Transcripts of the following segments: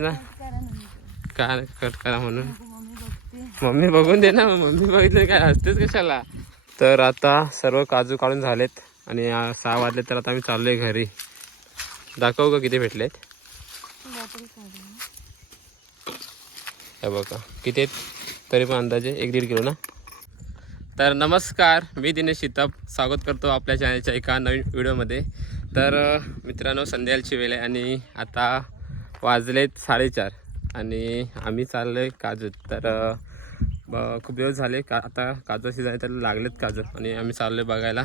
ना काय कट करा म्हणून मम्मी बघून दे ना. मम्मी बघितलं काय हसतेच कशाला. तर आता सर्व काजू काढून झालेत आणि 6 वाजले. तर आता आम्ही चाललोय घरी. दाखवू का किती भेटलेत. हे बघा किती आहेत तरी पण अंदाजे 1-1.5 किलो ना. तर नमस्कार, मी दिनेश शिताप स्वागत करतो आपल्या चॅनलच्या एका नवीन व्हिडिओमध्ये. तर मित्रांनो, संध्याकाळची वेळ आहे आणि आता वाजलेत 4:30 आणि आम्ही चाललो आहे काजूत. तर खूप दिवस झाले आता काजू सीझन आहे तर लागलेत काजू आणि आम्ही चाललो आहे बघायला.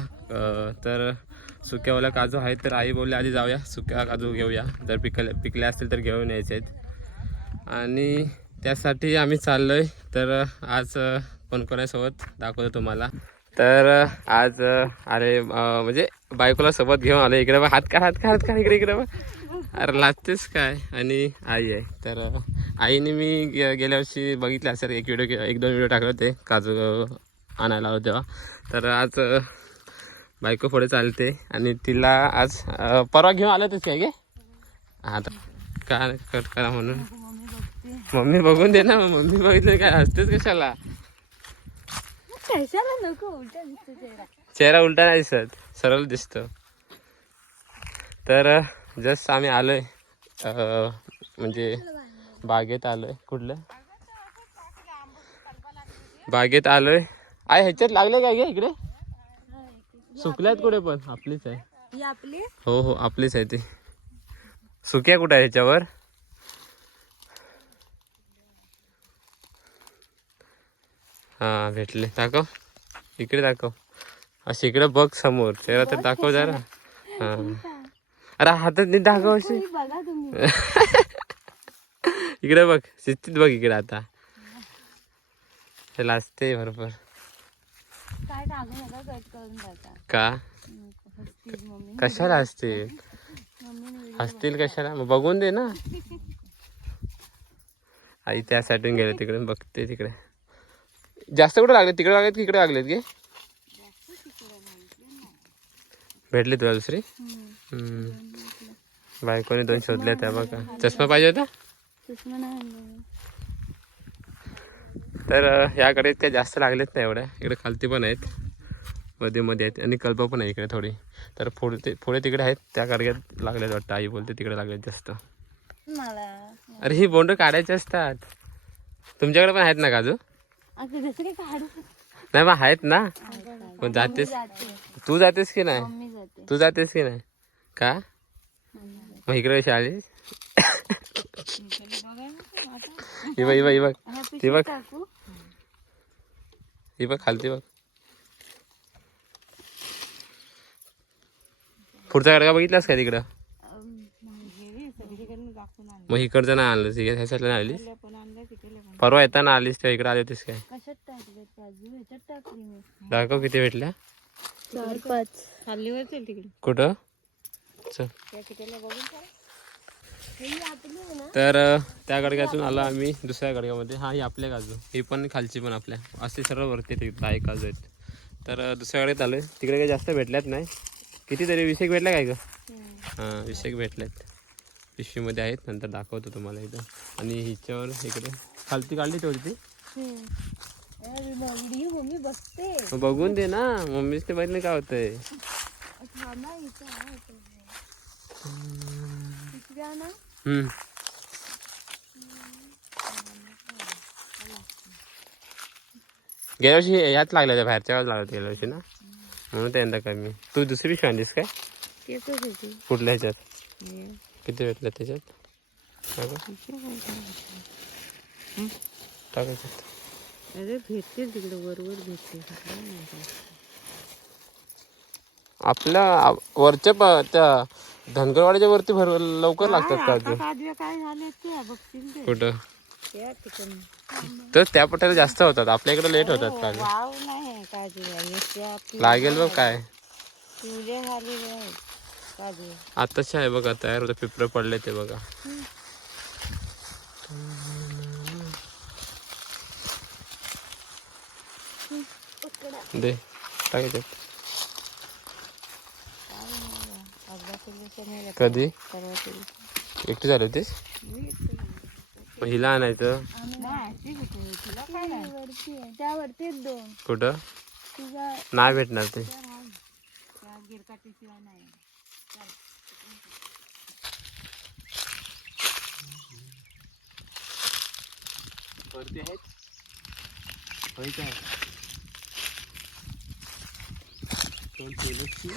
तर सुक्यावाल्या काजू आहेत तर आई बोलले आधी जाऊया सुक्या काजू घेऊया, जर पिकले असतील तर घेऊन यायचे आहेत आणि त्यासाठी आम्ही चाललो आहे. तर आज कोणकोणासोबत दाखवतो तुम्हाला. तर आज अरे म्हणजे बायकोला सोबत घेऊन आलो. इकडे बघ, हात का इकडे बघ. अरे लाजतेस काय. आणि आई आहे. तर आईने मी गेल्या वर्षी बघितले असेल 1-2 व्हिडिओ टाकले होते काजू आणायला आलो तेव्हा. तर आज बायको पुढे चालते आणि तिला आज परवा घेऊन आलं काय गे. आता काय कट करा म्हणून मम्मी बघून दे ना. मम्मी बघितलं काय हसतेच कशाला. चेहरा उलटा नाही दिसत, सरळ दिसतो. तर जस्ट आम्ही आलोय म्हणजे बागेत आलोय. कुठलं बागेत आलोय. आय ह्याच्यात लागले काय गे इकडे. सुकल्यात कुठे पण आपलीच आहे. हो आपलीच आहे ती. सुक्या कुठे आहे ह्याच्यावर. हा भेटले. दाखव इकडे, दाखव अशी इकडे बघ समोर. चेहरा तर दाखव जरा. हा अरे हातात नाही दाखव अशी. इकडे बघ, शिस्तीत बघ इकडे. आता लाजते भरपूर. का कशाला हसतील. हसतील कशाला, मग बघून दे ना. आई त्या साईडून गेले तिकडे बघते. तिकडे जास्त कुठे लागले, तिकडे लागलेत की इकडे लागलेत गे. भेटली तुला दुसरी. बायकोने 2 शोधल्या त्या बघा. चष्मा पाहिजे होता. तर याकडे काय जास्त लागलेत नाही एवढ्या. इकडे खालती पण आहेत, मध्ये आहेत आणि कल्प पण आहे इकडे थोडी. तर पुढे तिकडे आहेत त्या कडग्यात लागलेत वाटतं. आई बोलते तिकडे लागलेत जास्त. अरे ही बोंड काढायची असतात. तुमच्याकडे पण आहेत ना काजू. नाही मग आहेत ना. पण जातेस तू, जातेस की नाही. तू जातेस की नाही का. मग इकडे कशी आलीस. ही बघ ती बघ, ही बघ खालती बघ. पुढचा कडगा बघितलास का तिकडं. मग इकडचं नाही आणलं. ह्या साईडला नाही आलीस. परवा येताना आलीस तेव्हा इकडे आली होतीस काय. दाखव किती भेटल्या. 4-5 कुठं. तर त्या गडग्यातून आलो आम्ही दुसऱ्या गडग्यामध्ये. हा ही आपल्या काजू, ही पण खालची पण आपल्या असे सर्व वरती 10 काजू आहेत. तर दुसऱ्या गडग्यात आलोय. तिकडे काही जास्त भेटल्यात नाही. कितीतरी 20 भेटल्या काय ग. हां 20 भेटल्यात. पिशवीमध्ये आहेत, नंतर दाखवतो तुम्हाला इथं. आणि हिच्यावर इकडे खालती काढली तेवढी. बघून दे ना. मम्मीच ते बघितलं काय होतंय. गेल्या वर्षी ह्याच लागल्या त्या बाहेरच्या लागल्या गेल्या वर्षी ना, म्हणून ते यंदा कमी. तू दुसरी पिशवी आणलीस काय. कुठल्या ह्याच्यात किती भेटलं त्याच्यात. अरे भेटतील तिकडे वरवर भेटतील. आपल्या वरच्या त्या धनगरवाड्याच्या वरती लवकर लागतात काजू. काय झाले ते बघतील. कुठं तर त्या पट्ट्याला जास्त होतात. आपल्या इकडे लेट होतात काजू. नाही काजू लागेल बघ काय. काजू आताच आहे बघा तयार होतं. पिपरं पडले ते बघा. दे टाकायचे. कधी एकटी झाली होतीस. मग हिला आणायचं त्यावरती दोन कुठं तुझा नाही भेटणार ते. गिरकाटीशिवाय नाही. वरती आहेत होय काय दोन तेलची.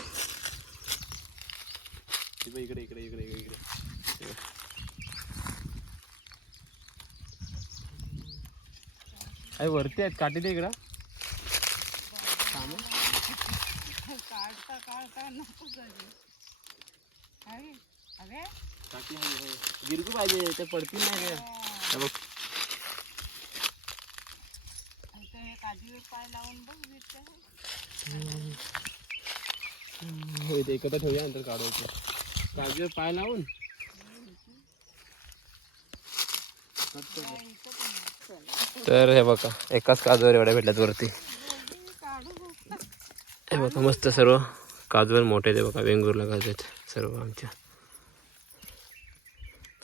इकडे इकडे इकडे इकडे इकडे अरे वरती आहेत काठी ते इकडं. काढता काढता नको करू. अरे काठी गिरकू पाहिजे ते पडतील नाही काय. हे बघ हे काजीवर पाय लावून बघ भेटते. एकत्र ठेवूया नंतर काढायचं. काजूवर पाय लावून तर हे बघा एकाच काजूवर एवढ्या भेटल्यात वरती. हे बघा मस्त सर्व काजूवर मोठे ते बघा वेंगुर्ला काजू आहेत सर्व आमच्या.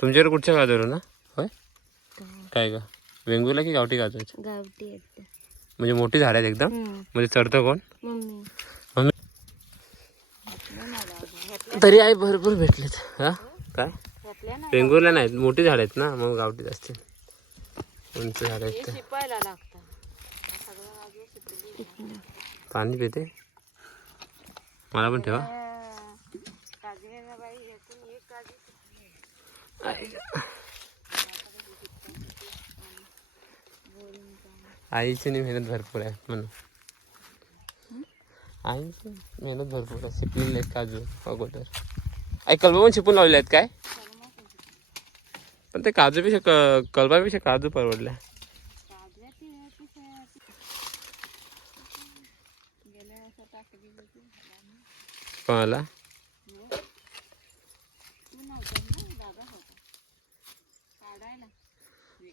तुमच्याकडे कुठच्या काजूवर ना होय काय का वेंगुर्ला की गावठी काजू आहेत. गावठी आहेत म्हणजे मोठी झाड आहेत एकदम. म्हणजे चढतं कोण मम्मी. मम्मी तरी आहे भरपूर भेटलेत. हा काय वेंगुर्ला नाहीत मोठी झाड आहेत ना मग गावठीच असतील. उंच झाड आहेत ते. शिपायला लागतं पाणी पिते मला पण ठेवा. आईची मेहनत भरपूर आहे म्हणून. आईची मेहनत भरपूर आहे. शिकलेले आहेत काजू अगोदर. आई कलबा पण शिपून लावले आहेत काय. पण ते काजूपेक्षा कलबापेक्षा काजू परवडल्या. कोणाला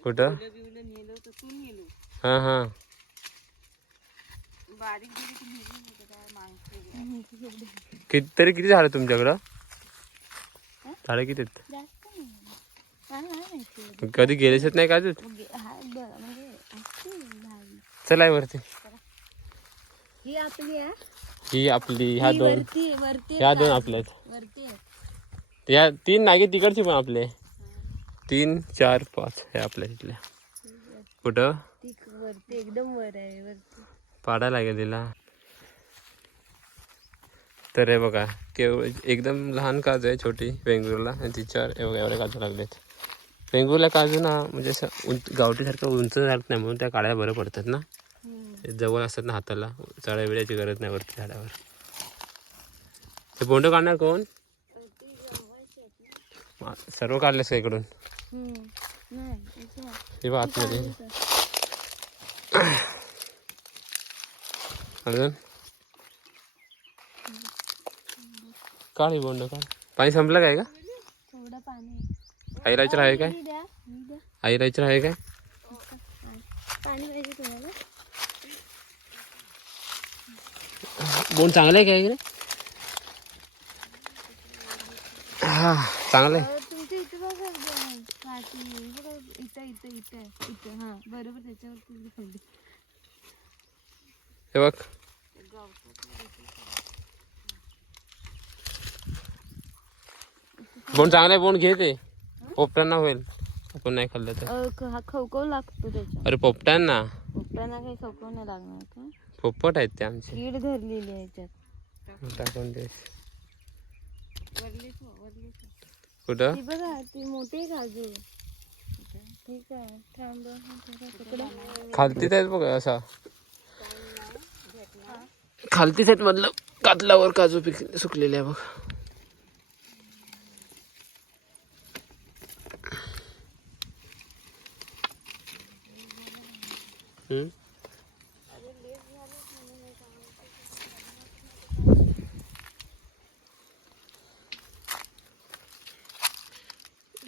कुठं हां हां तरी किती झालं तुमच्याकडं. झाडं किती आहेत. कधी गेलेच नाही काजूत. चला वरती. ही आपली ह्या दोन ह्या दोन आपल्या आहेत. या 3 नागे तिकडची पण आपले 3 4 5 हे आपल्या तिथल्या. कुठं एकदम वर आहे वरती पाडा लागेल तिला. तर हे बघा केवळ एकदम लहान काजू आहे छोटी वेंगुर्ला आणि तिच्यावर एवढे काजू लागलेत. वेंगुर्ला काजू ना म्हणजे असं गावठीसारखं उंच झाड नाही म्हणून त्या काढायला बरं पडतात ना. जवळ असतात ना हाताला चढा बिडायची गरज नाही वरती झाडावर. ते बोंड काढणार कोण. सर्व काढलेस का इकडून. हे बघ आतमध्ये अजून काढ ही बोंड काढ. पाणी संपलं काय का. आई राहायचं आहे काय. आई राहायचं आहे काय. पाणी पाहिजे तुम्हाला. बोंड चांगलं आहे काय इकडे. हा चांगलं आहे. तुमच्या इथे बघा इथं इथं इथं इथं हा बरोबर त्याच्यावरती. हे बघ बोंड चांगलं आहे. बोंड घे ते पोपटांना होईल. आपण नाही खाल्लं तर हा खवखव लागतो त्याच्या. अरे पोपटांना पोपटांना काही खवखव नाही लागणार का. पोपट आहेत ते आमचे. कीड धरलेली आहे याच्यात. टाकून दे कुठं. ती बघा ती मोठी काजू. ठीक आहे थांब खालतीच आहेत बघा असा खालतीच आहेत मधलं कातलावर काजू सुकलेले आहे बघ.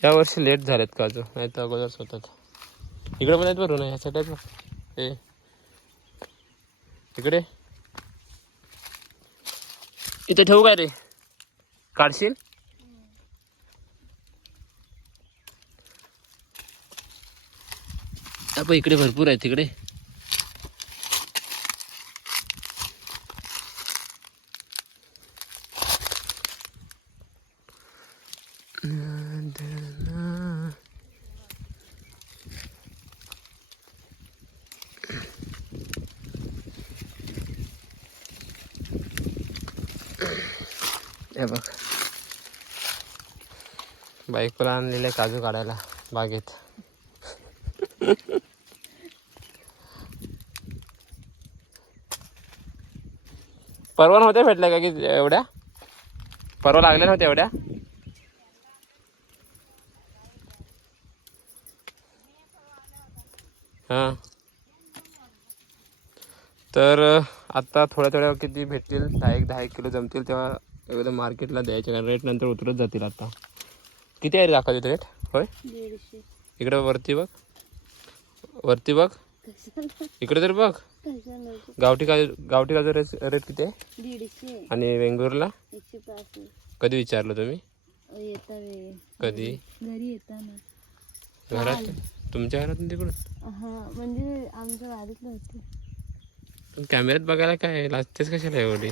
या वर्षी लेट झालेत काजू नाही तर अगोदरच होतात. इकडे पण आहेत बरोबर ना ह्या साईड आहेत बघ. हे इकडे इथे ठेवू काय रे काढशील. आपण इकडे भरपूर आहे तिकडे. हे बघ बायकोला आणलेले काजू काढायला बागेत. परवा नव्हत्या भेटल्या का की एवढ्या? परवा लागल्या नव्हत्या एवढ्या? हां तर आता थोड्या किती भेटतील? 10 किलो जमतील तेव्हा एकदम मार्केटला द्यायचे, कारण रेट नंतर उतरत जातील. आता किती आहे दाखवायचे रेट? होय 150. इकडे वरती बघ, वरती बघ, इकडे तर बघ. गावठी काजू रेट किती आहे? 150. आणि वेंगुर्ला 105. कधी विचारलं तुम्ही? येता वे कधी? घरी येताना. घरात? तुमच्या घरातून तिकडून? हा म्हणजे आमच्या वाडीतलं होतं. पण कॅमेऱ्यात बघायला काय लाजतेच कशाला एवढी?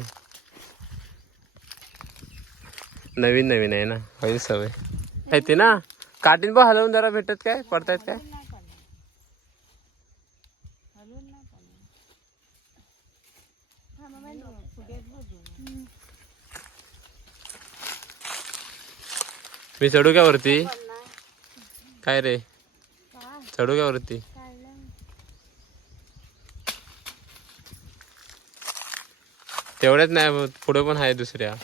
नवीन आहे ना, होईल सवय. आहे ते ना, काटीन पण हलवून जरा भेटत काय? पडतायत काय? मी चढू का वरती? काय रे, चढू का वरती? तेवढ्याच नाही, पुढे पण आहे दुसऱ्या.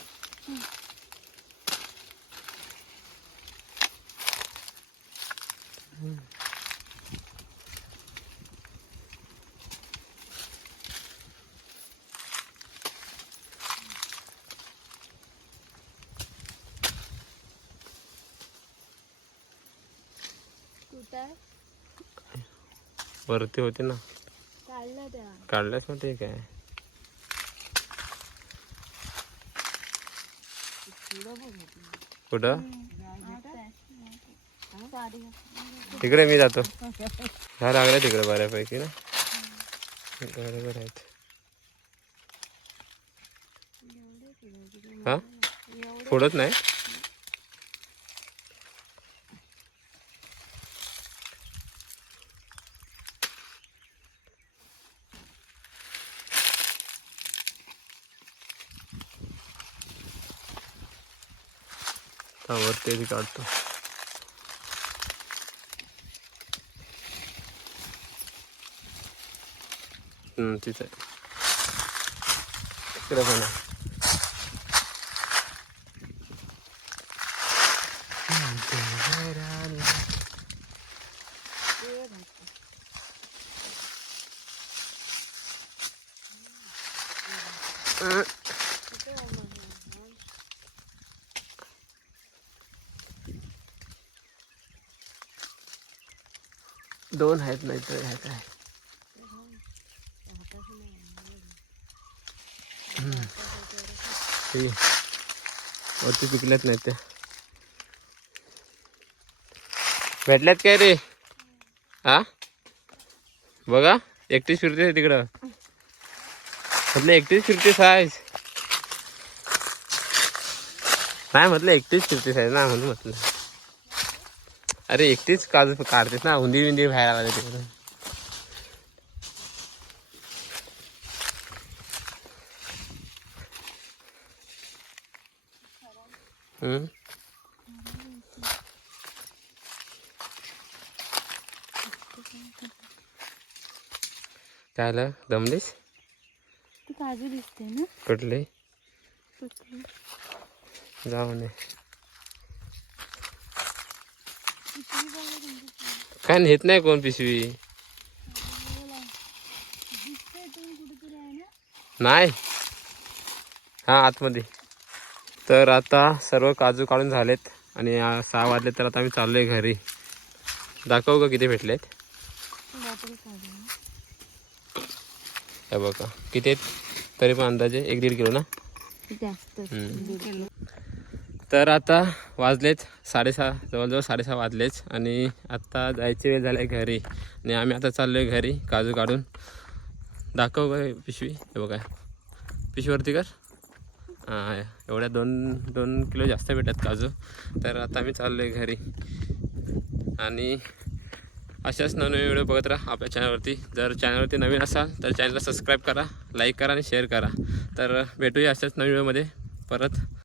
वरती होते ना, काढल्यास मग ठीक आहे. कुठं? तिकडे मी जातो. ह्या लागल्या तिकडे बऱ्यापैकी ना, बरोबर आहेत. हा पुढंच नाही. वरती काढतो. तिथे तिकडे पण आहे. दोन आहेत नाही तर ह्यात आहे. वरती पिकल्यात नाही त्या. भेटल्यात काय रे? हा बघा, एकटीच फिरते तिकडं. म्हटलं एकटीच फिरते सायज नाही, म्हटलं एकटीच फिरते सायज ना, म्हणून म्हटलं. अरे एकटीच काजू काढतेस ना, उंदीर बाहेर आला तिकडं. काय आलं, दमलीस? ती काजू दिसते ना. कुठली? जाऊ नये. काय नेत नाही कोण पिशवी? नाही, हा आतमध्ये. तर आता सर्व काजू काढून झालेत आणि 6 वाजले, तर आता आम्ही चाललोय घरी. दाखवू का किती भेटलेत? हे बघा किती आहेत तरी पण अंदाजे 1-1.5 किलो ना. जास्त. तर आता वाजलेच 6:30, जवळजवळ 6:30 वाजलेच आणि आत्ता जायची वेळ झाली आहे घरी. आणि आम्ही आता चाललो आहे घरी काजू काढून. दाखव काय पिशवी, हे बघा पिशवीवरती कर. हां, एवढ्या 2 किलो जास्त भेटतात काजू. तर आता आम्ही चाललो आहे घरी आणि अशाच नवीन व्हिडिओ बघत राहा आपल्या चॅनलवरती. जर चॅनलवरती नवीन असाल तर चॅनलला सबस्क्राईब करा, लाईक करा आणि शेअर करा. तर भेटूया अशाच नवीन व्हिडिओमध्ये परत.